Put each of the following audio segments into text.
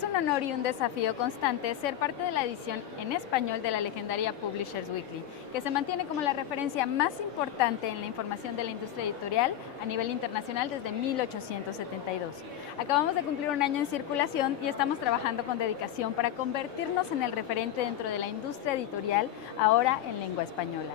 Es un honor y un desafío constante ser parte de la edición en español de la legendaria Publishers Weekly, que se mantiene como la referencia más importante en la información de la industria editorial a nivel internacional desde 1872. Acabamos de cumplir un año en circulación y estamos trabajando con dedicación para convertirnos en el referente dentro de la industria editorial, ahora en lengua española.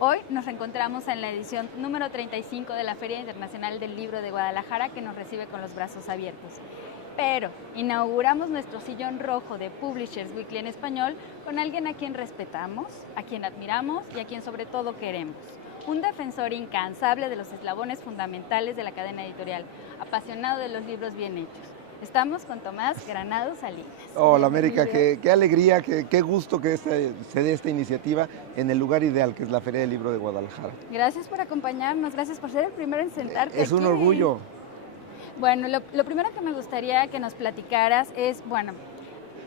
Hoy nos encontramos en la edición número 35 de la Feria Internacional del Libro de Guadalajara, que nos recibe con los brazos abiertos. Pero inauguramos nuestro sillón rojo de Publishers Weekly en español con alguien a quien respetamos, a quien admiramos y a quien sobre todo queremos. Un defensor incansable de los eslabones fundamentales de la cadena editorial, apasionado de los libros bien hechos. Estamos con Tomás Granados Salinas. Hola América, qué alegría, qué gusto que se dé esta iniciativa en el lugar ideal, que es la Feria del Libro de Guadalajara. Gracias por acompañarnos, gracias por ser el primero en sentarte Es un aquí. orgullo. Bueno, lo primero que me gustaría que nos platicaras es,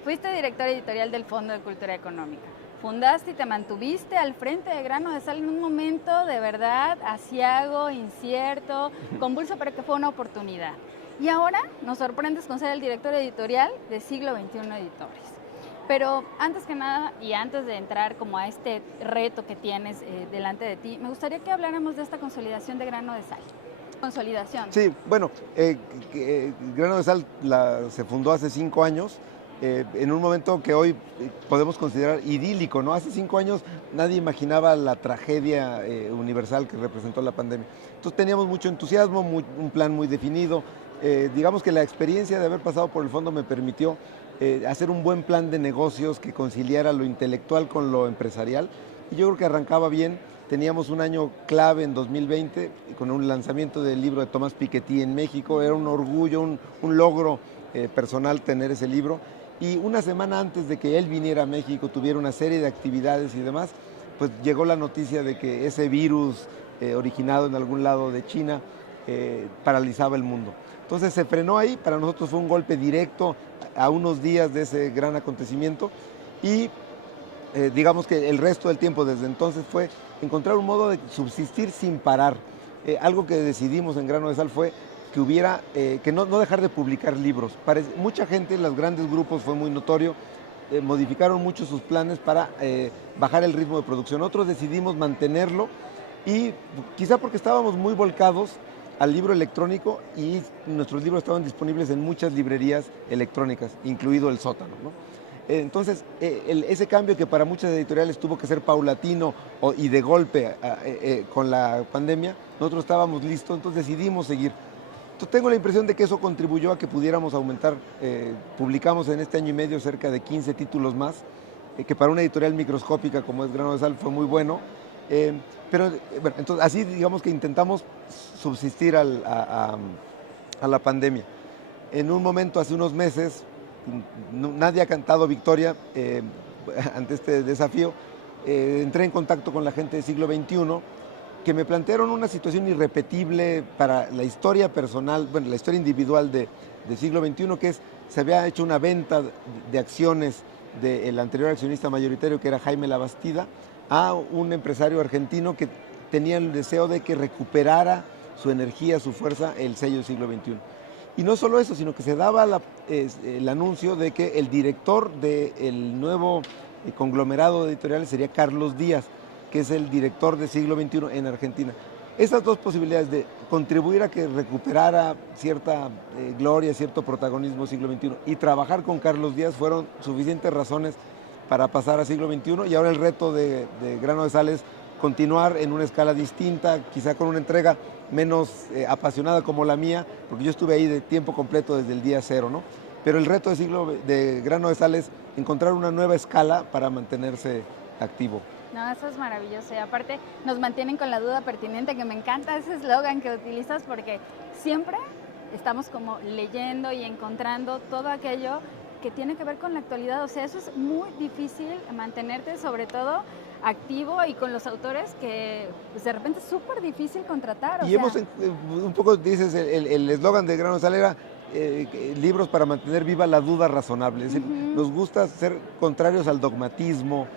fuiste director editorial del Fondo de Cultura Económica. Fundaste y te mantuviste al frente de Grano de Sal en un momento de verdad aciago, incierto, convulso, pero que fue una oportunidad. Y ahora nos sorprendes con ser el director editorial de Siglo XXI Editores. Pero antes que nada, y antes de entrar como a este reto que tienes delante de ti, me gustaría que habláramos de esta consolidación de Grano de Sal. Consolidación. Sí, bueno, Grano de Sal se fundó hace 5 años, en un momento que hoy podemos considerar idílico, ¿no? Hace 5 años nadie imaginaba la tragedia universal que representó la pandemia. Entonces teníamos mucho entusiasmo, un plan muy definido. Digamos que la experiencia de haber pasado por el fondo me permitió hacer un buen plan de negocios que conciliara lo intelectual con lo empresarial, y yo creo que arrancaba bien. Teníamos un año clave en 2020 con un lanzamiento del libro de Tomás Piketty en México. Era un orgullo, un logro personal tener ese libro. Y una semana antes de que él viniera a México, tuviera una serie de actividades y demás, pues llegó la noticia de que ese virus originado en algún lado de China paralizaba el mundo. Entonces se frenó ahí. Para nosotros fue un golpe directo a unos días de ese gran acontecimiento, y digamos que el resto del tiempo desde entonces fue encontrar un modo de subsistir sin parar. Algo que decidimos en Grano de Sal fue que hubiera, que no dejar de publicar libros. Mucha gente, los grandes grupos, fue muy notorio, modificaron mucho sus planes para bajar el ritmo de producción. Otros decidimos mantenerlo, y quizá porque estábamos muy volcados al libro electrónico, y nuestros libros estaban disponibles en muchas librerías electrónicas, incluido El Sótano, ¿no? Entonces, ese cambio que para muchas editoriales tuvo que ser paulatino y de golpe con la pandemia, nosotros estábamos listos, entonces decidimos seguir. Entonces, tengo la impresión de que eso contribuyó a que pudiéramos aumentar. Publicamos en este año y medio cerca de 15 títulos más, que para una editorial microscópica como es Grano de Sal fue muy bueno. Pero bueno, entonces así digamos que intentamos subsistir a la pandemia. En un momento, hace unos meses, nadie ha cantado victoria ante este desafío. Entré en contacto con la gente de Siglo XXI, que me plantearon una situación irrepetible para la historia personal, bueno, la historia individual de Siglo XXI, que se había hecho una venta de acciones del anterior accionista mayoritario, que era Jaime Labastida, a un empresario argentino que tenía el deseo de que recuperara su energía, su fuerza, el sello de Siglo XXI. Y no solo eso, sino que se daba el anuncio de que el director del nuevo conglomerado de editoriales sería Carlos Díaz, que es el director de Siglo XXI en Argentina. Esas dos posibilidades de contribuir a que recuperara cierta gloria, cierto protagonismo Siglo XXI, y trabajar con Carlos Díaz, fueron suficientes razones para pasar a Siglo XXI. Y ahora el reto de Grano de Sal es continuar en una escala distinta, quizá con una entrega menos apasionada como la mía, porque yo estuve ahí de tiempo completo desde el día cero, ¿no? Pero el reto de Grano de Sal es encontrar una nueva escala para mantenerse activo. No, eso es maravilloso. Y aparte nos mantienen con la duda pertinente, que me encanta ese eslogan que utilizas, porque siempre estamos como leyendo y encontrando todo aquello que tiene que ver con la actualidad. O sea, eso es muy difícil, mantenerte sobre todo activo, y con los autores que pues, de repente es súper difícil contratar. Y hemos, un poco dices, el eslogan de Grano de Sal era libros para mantener viva la duda razonable. Es decir, nos gusta ser contrarios al dogmatismo,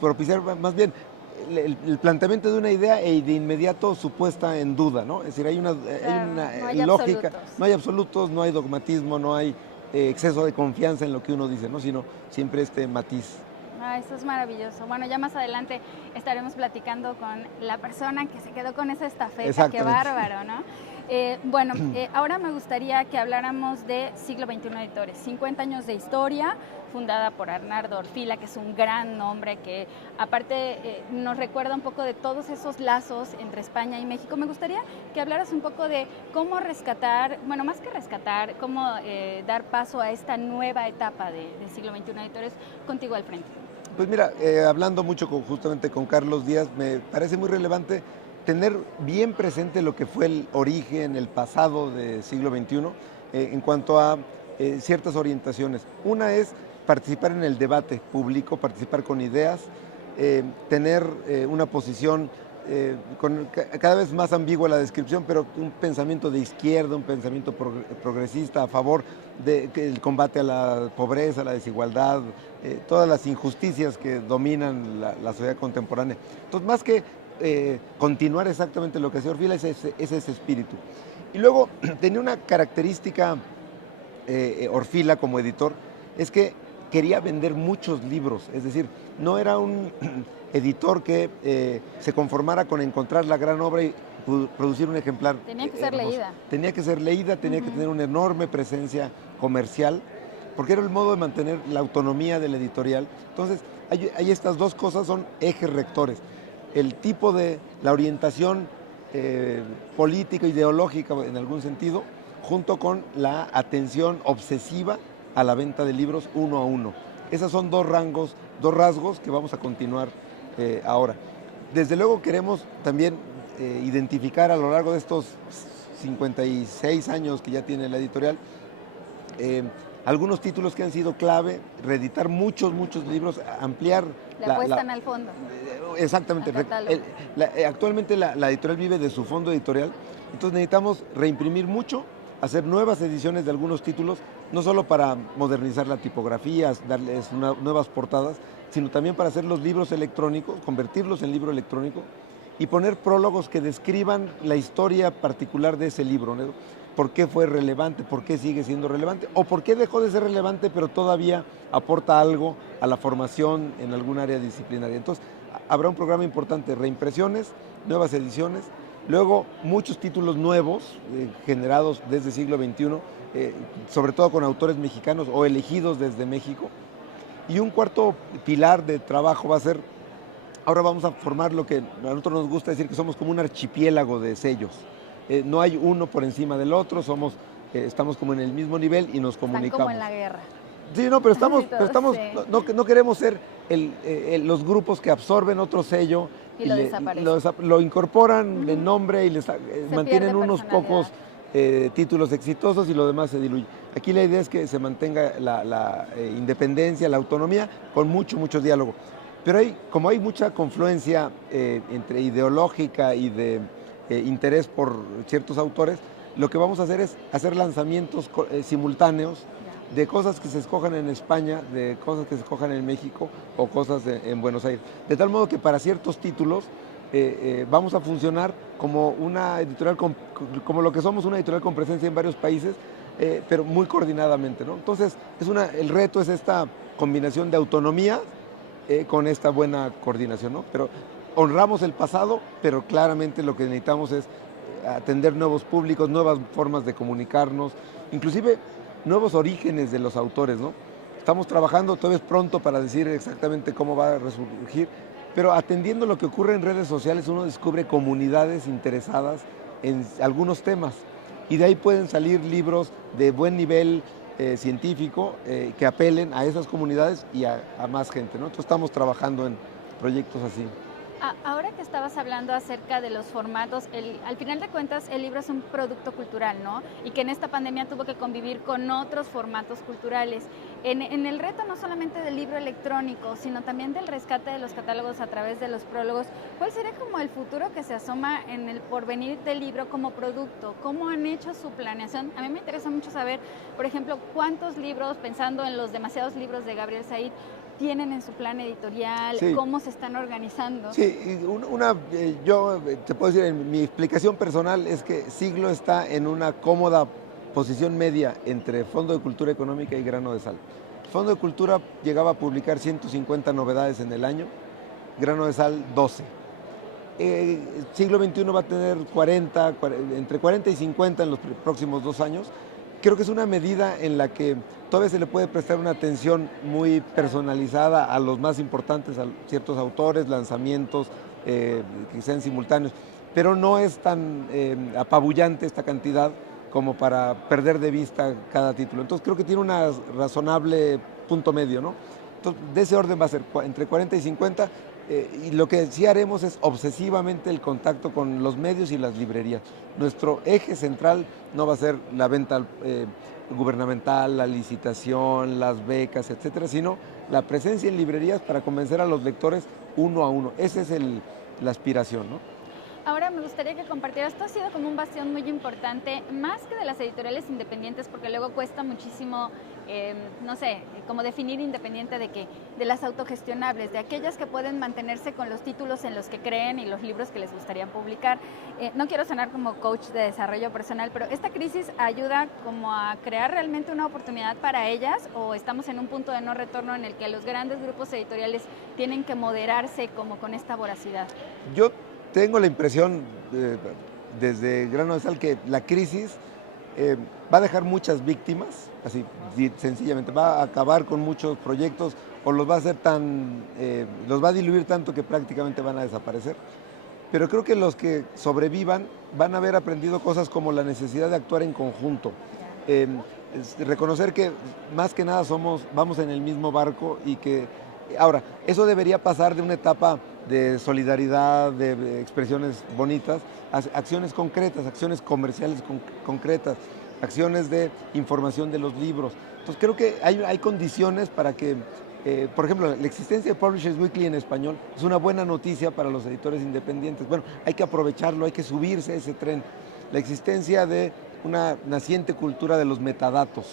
propiciar más bien el planteamiento de una idea y de inmediato su puesta en duda, ¿no? Es decir, hay una no hay lógica, absolutos. no hay absolutos, no hay dogmatismo, no hay exceso de confianza en lo que uno dice, ¿no? Sino siempre este matiz. Ah, eso es maravilloso. Bueno, ya más adelante estaremos platicando con la persona que se quedó con esa estafeta. Qué bárbaro, ¿no? Ahora me gustaría que habláramos de Siglo XXI Editores, 50 años de historia, fundada por Arnaldo Orfila, que es un gran nombre que aparte nos recuerda un poco de todos esos lazos entre España y México. Me gustaría que hablaras un poco de cómo rescatar, bueno, más que rescatar, cómo dar paso a esta nueva etapa de Siglo XXI Editores, contigo al frente. Pues mira, hablando mucho justamente con Carlos Díaz, me parece muy relevante tener bien presente lo que fue el origen, el pasado del siglo XXI, en cuanto a ciertas orientaciones. Una es participar en el debate público, participar con ideas, tener una posición cada vez más ambigua la descripción, pero un pensamiento de izquierda, un pensamiento progresista a favor del combate a la pobreza, a la desigualdad, todas las injusticias que dominan la sociedad contemporánea. Entonces, más que continuar exactamente lo que hacía Orfila, es ese espíritu. Y luego tenía una característica Orfila como editor, es que quería vender muchos libros, es decir, no era un editor que se conformara con encontrar la gran obra y producir un ejemplar. Tenía que ser leída. Tenía que ser leída, tenía que tener una enorme presencia comercial, porque era el modo de mantener la autonomía de la editorial. Entonces, hay estas dos cosas, son ejes rectores. El tipo de la orientación política, ideológica en algún sentido, junto con la atención obsesiva a la venta de libros uno a uno. Esos son dos rasgos que vamos a continuar ahora. Desde luego queremos también identificar a lo largo de estos 56 años que ya tiene la editorial, algunos títulos que han sido clave, reeditar muchos libros, ampliar la apuestan al fondo. Exactamente. Actualmente la editorial vive de su fondo editorial, entonces necesitamos reimprimir mucho, hacer nuevas ediciones de algunos títulos, no solo para modernizar la tipografía, darles nuevas portadas, sino también para hacer los libros electrónicos, convertirlos en libro electrónico y poner prólogos que describan la historia particular de ese libro, ¿no? ¿Por qué fue relevante? ¿Por qué sigue siendo relevante? ¿O por qué dejó de ser relevante pero todavía aporta algo a la formación en algún área disciplinaria? Entonces, habrá un programa importante, reimpresiones, nuevas ediciones, luego muchos títulos nuevos generados desde el siglo XXI, sobre todo con autores mexicanos o elegidos desde México. Y un cuarto pilar de trabajo va a ser, ahora vamos a formar lo que a nosotros nos gusta decir que somos como un archipiélago de sellos. No hay uno por encima del otro, estamos como en el mismo nivel y nos comunicamos. Están como en la guerra. Sí, no, pero estamos sí. no queremos ser los grupos que absorben otro sello y lo desaparecen. Lo incorporan en nombre y mantienen unos pocos títulos exitosos y lo demás se diluye. Aquí la idea es que se mantenga la independencia, la autonomía, con mucho diálogo. Pero como hay mucha confluencia entre ideológica y de interés por ciertos autores, lo que vamos a hacer es hacer lanzamientos simultáneos de cosas que se escojan en España, de cosas que se escojan en México o cosas en Buenos Aires. De tal modo que para ciertos títulos vamos a funcionar como una editorial, como lo que somos, una editorial con presencia en varios países, pero muy coordinadamente, ¿no? Entonces, el reto es esta combinación de autonomía con esta buena coordinación, ¿no? Pero honramos el pasado, pero claramente lo que necesitamos es atender nuevos públicos, nuevas formas de comunicarnos, inclusive nuevos orígenes de los autores, ¿no? Estamos trabajando, todavía es pronto para decir exactamente cómo va a resurgir, pero atendiendo lo que ocurre en redes sociales, uno descubre comunidades interesadas en algunos temas y de ahí pueden salir libros de buen nivel científico que apelen a esas comunidades y a más gente, ¿no? Entonces estamos trabajando en proyectos así. Ahora que estabas hablando acerca de los formatos, al final de cuentas el libro es un producto cultural, ¿no? Y que en esta pandemia tuvo que convivir con otros formatos culturales. En el reto no solamente del libro electrónico, sino también del rescate de los catálogos a través de los prólogos, ¿cuál sería como el futuro que se asoma en el porvenir del libro como producto? ¿Cómo han hecho su planeación? A mí me interesa mucho saber, por ejemplo, cuántos libros, pensando en los demasiados libros de Gabriel Said, tienen en su plan editorial, sí, cómo se están organizando. Sí, yo te puedo decir, mi explicación personal es que Siglo está en una cómoda posición media entre Fondo de Cultura Económica y Grano de Sal. El Fondo de Cultura llegaba a publicar 150 novedades en el año, Grano de Sal 12. Siglo XXI va a tener entre 40 y 50 en los próximos 2 años. Creo que es una medida en la que todavía se le puede prestar una atención muy personalizada a los más importantes, a ciertos autores, lanzamientos que sean simultáneos, pero no es tan apabullante esta cantidad como para perder de vista cada título. Entonces creo que tiene un razonable punto medio, ¿no? Entonces, de ese orden va a ser entre 40 y 50, y lo que sí haremos es obsesivamente el contacto con los medios y las librerías. Nuestro eje central no va a ser la venta gubernamental, la licitación, las becas, etcétera, sino la presencia en librerías para convencer a los lectores uno a uno. Esa es la aspiración, ¿no? Ahora me gustaría que compartieras, esto ha sido como un bastión muy importante, más que de las editoriales independientes, porque luego cuesta muchísimo, no sé, como definir independiente de las autogestionables, de aquellas que pueden mantenerse con los títulos en los que creen y los libros que les gustaría publicar. No quiero sonar como coach de desarrollo personal, pero ¿esta crisis ayuda como a crear realmente una oportunidad para ellas, o estamos en un punto de no retorno en el que los grandes grupos editoriales tienen que moderarse como con esta voracidad? Yo tengo la impresión, desde Grano de Sal, que la crisis va a dejar muchas víctimas, así sencillamente, va a acabar con muchos proyectos o los va a hacer los va a diluir tanto que prácticamente van a desaparecer. Pero creo que los que sobrevivan van a haber aprendido cosas como la necesidad de actuar en conjunto, reconocer que más que nada vamos en el mismo barco y que ahora, eso debería pasar de una etapa de solidaridad, de expresiones bonitas, a acciones concretas, acciones comerciales concretas, acciones de información de los libros. Entonces creo que hay condiciones para que, por ejemplo, la existencia de Publishers Weekly en español es una buena noticia para los editores independientes. Bueno, hay que aprovecharlo, hay que subirse a ese tren. La existencia de una naciente cultura de los metadatos.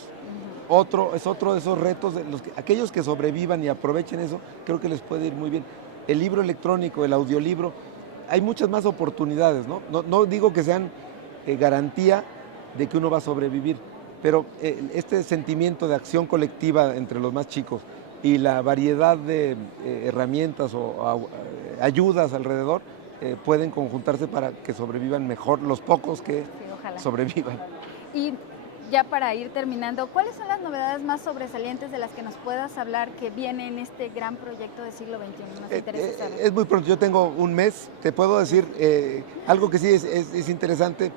Es otro de esos retos, aquellos que sobrevivan y aprovechen eso, creo que les puede ir muy bien. El libro electrónico, el audiolibro, hay muchas más oportunidades, ¿no? No digo que sean garantía de que uno va a sobrevivir, pero este sentimiento de acción colectiva entre los más chicos y la variedad de herramientas o ayudas alrededor pueden conjuntarse para que sobrevivan mejor los pocos que sobrevivan. Y ya para ir terminando, ¿cuáles son las novedades más sobresalientes de las que nos puedas hablar que viene en este gran proyecto de siglo XXI? Nos interesa saber. Es muy pronto, yo tengo un mes, te puedo decir algo que sí es interesante,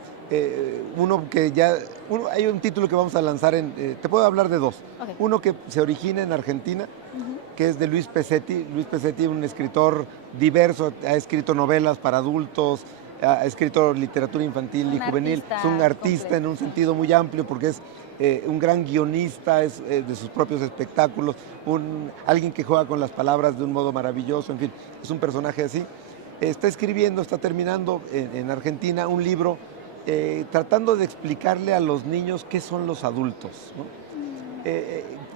hay un título que vamos a lanzar te puedo hablar de dos. Okay. Uno que se origina en Argentina, que es de Luis Pesetti. Luis Pesetti es un escritor diverso, ha escrito novelas para adultos, ha escrito literatura infantil y juvenil, es un artista completo, en un sentido muy amplio porque es un gran guionista, es de sus propios espectáculos, alguien que juega con las palabras de un modo maravilloso, en fin, es un personaje así. Está terminando en Argentina un libro tratando de explicarle a los niños qué son los adultos, ¿no?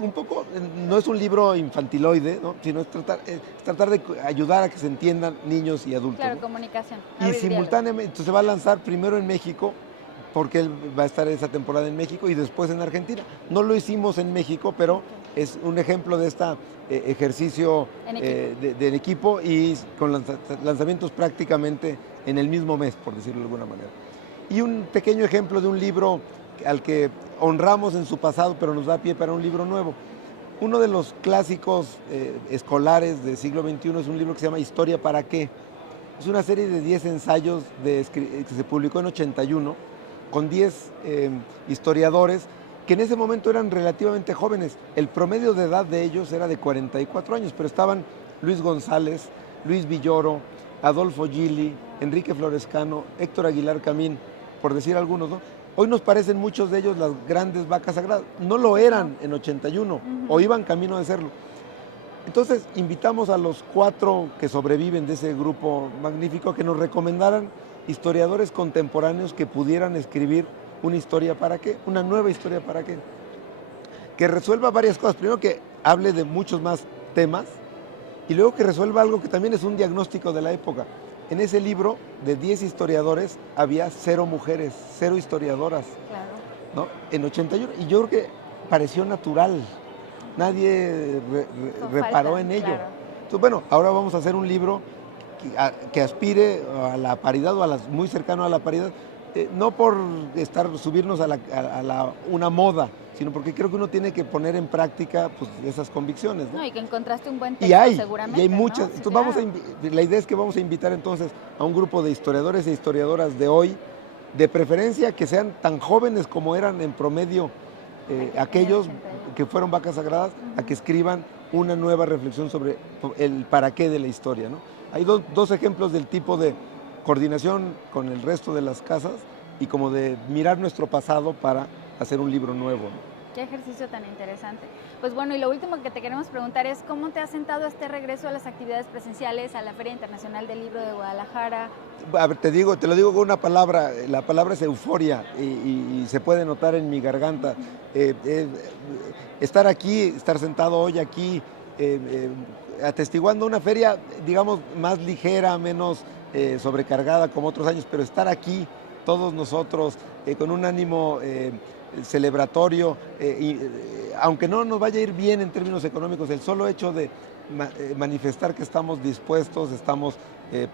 Un poco, no es un libro infantiloide, ¿no? Sino es tratar de ayudar a que se entiendan niños y adultos. Claro, ¿no? comunicación. Y simultáneamente se va a lanzar primero en México, porque él va a estar esa temporada en México, y después en Argentina. No lo hicimos en México, pero es un ejemplo de este ejercicio en equipo y con lanzamientos prácticamente en el mismo mes, por decirlo de alguna manera. Y un pequeño ejemplo de un libro al que honramos en su pasado, pero nos da pie para un libro nuevo. Uno de los clásicos escolares del siglo XXI es un libro que se llama Historia para qué. Es una serie de 10 ensayos que se publicó en 81, con 10 historiadores que en ese momento eran relativamente jóvenes. El promedio de edad de ellos era de 44 años, pero estaban Luis González, Luis Villoro, Adolfo Gili, Enrique Florescano, Héctor Aguilar Camín, por decir algunos, ¿no? Hoy nos parecen muchos de ellos las grandes vacas sagradas. No lo eran en 81, o iban camino de serlo. Entonces, invitamos a los 4 que sobreviven de ese grupo magnífico a que nos recomendaran historiadores contemporáneos que pudieran escribir una historia para qué, una nueva historia para qué, que resuelva varias cosas. Primero, que hable de muchos más temas, y luego que resuelva algo que también es un diagnóstico de la época. En ese libro, de 10 historiadores, había 0 mujeres, 0 historiadoras. Claro. ¿no? En 81, y yo creo que pareció natural, nadie reparó en ello. Claro. Entonces, bueno, ahora vamos a hacer un libro que aspire a la paridad o muy cercano a la paridad, no por subirnos a una moda, sino porque creo que uno tiene que poner en práctica pues, esas convicciones, ¿no? No, y que encontraste un buen texto, seguramente. Y hay muchas. ¿No? Sí, entonces claro. la idea es que vamos a invitar entonces a un grupo de historiadores e historiadoras de hoy, de preferencia que sean tan jóvenes como eran en promedio aquellos que fueron vacas sagradas, a que escriban una nueva reflexión sobre el para qué de la historia, ¿no? Hay dos ejemplos del tipo de coordinación con el resto de las casas y como de mirar nuestro pasado para hacer un libro nuevo, ¿no? Qué ejercicio tan interesante. Pues bueno, y lo último que te queremos preguntar es ¿cómo te has sentado este regreso a las actividades presenciales, a la Feria Internacional del Libro de Guadalajara? A ver, te lo digo con una palabra, la palabra es euforia y se puede notar en mi garganta. Estar aquí, estar sentado hoy aquí, atestiguando una feria, digamos, más ligera, menos sobrecargada como otros años, pero estar aquí, todos nosotros, con un ánimo celebratorio, aunque no nos vaya a ir bien en términos económicos, el solo hecho de manifestar que estamos dispuestos, estamos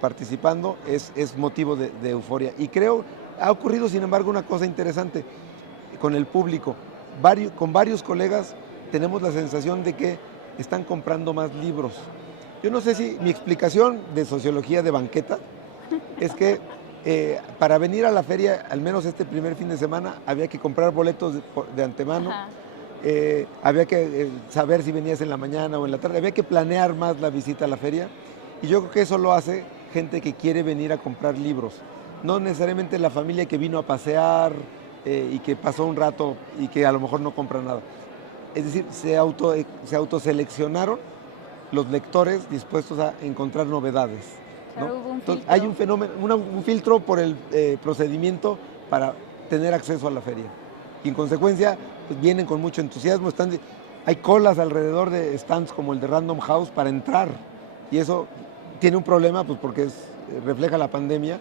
participando, es motivo de euforia. Y creo, ha ocurrido sin embargo una cosa interesante con el público. Con varios colegas tenemos la sensación de que están comprando más libros. Yo no sé si mi explicación de sociología de banqueta es que para venir a la feria, al menos este primer fin de semana, había que comprar boletos de antemano, había que saber si venías en la mañana o en la tarde, había que planear más la visita a la feria, y yo creo que eso lo hace gente que quiere venir a comprar libros, no necesariamente la familia que vino a pasear y que pasó un rato y que a lo mejor no compra nada. Es decir, se autoseleccionaron los lectores dispuestos a encontrar novedades, ¿no? Claro, hubo un Entonces, filtro. hay un fenómeno, un filtro por el procedimiento para tener acceso a la feria. Y en consecuencia, pues, vienen con mucho entusiasmo. Hay colas alrededor de stands como el de Random House para entrar. Y eso tiene un problema, pues porque refleja la pandemia,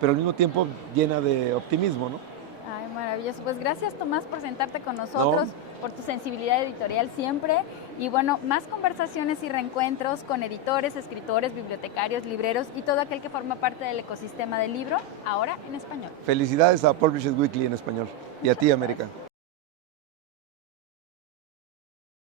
pero al mismo tiempo llena de optimismo, ¿no? Ay, maravilloso. Pues gracias, Tomás, por sentarte con nosotros, por tu sensibilidad editorial siempre. Y bueno, más conversaciones y reencuentros con editores, escritores, bibliotecarios, libreros y todo aquel que forma parte del ecosistema del libro, ahora en español. Felicidades a Publishers Weekly en español y a ti, América.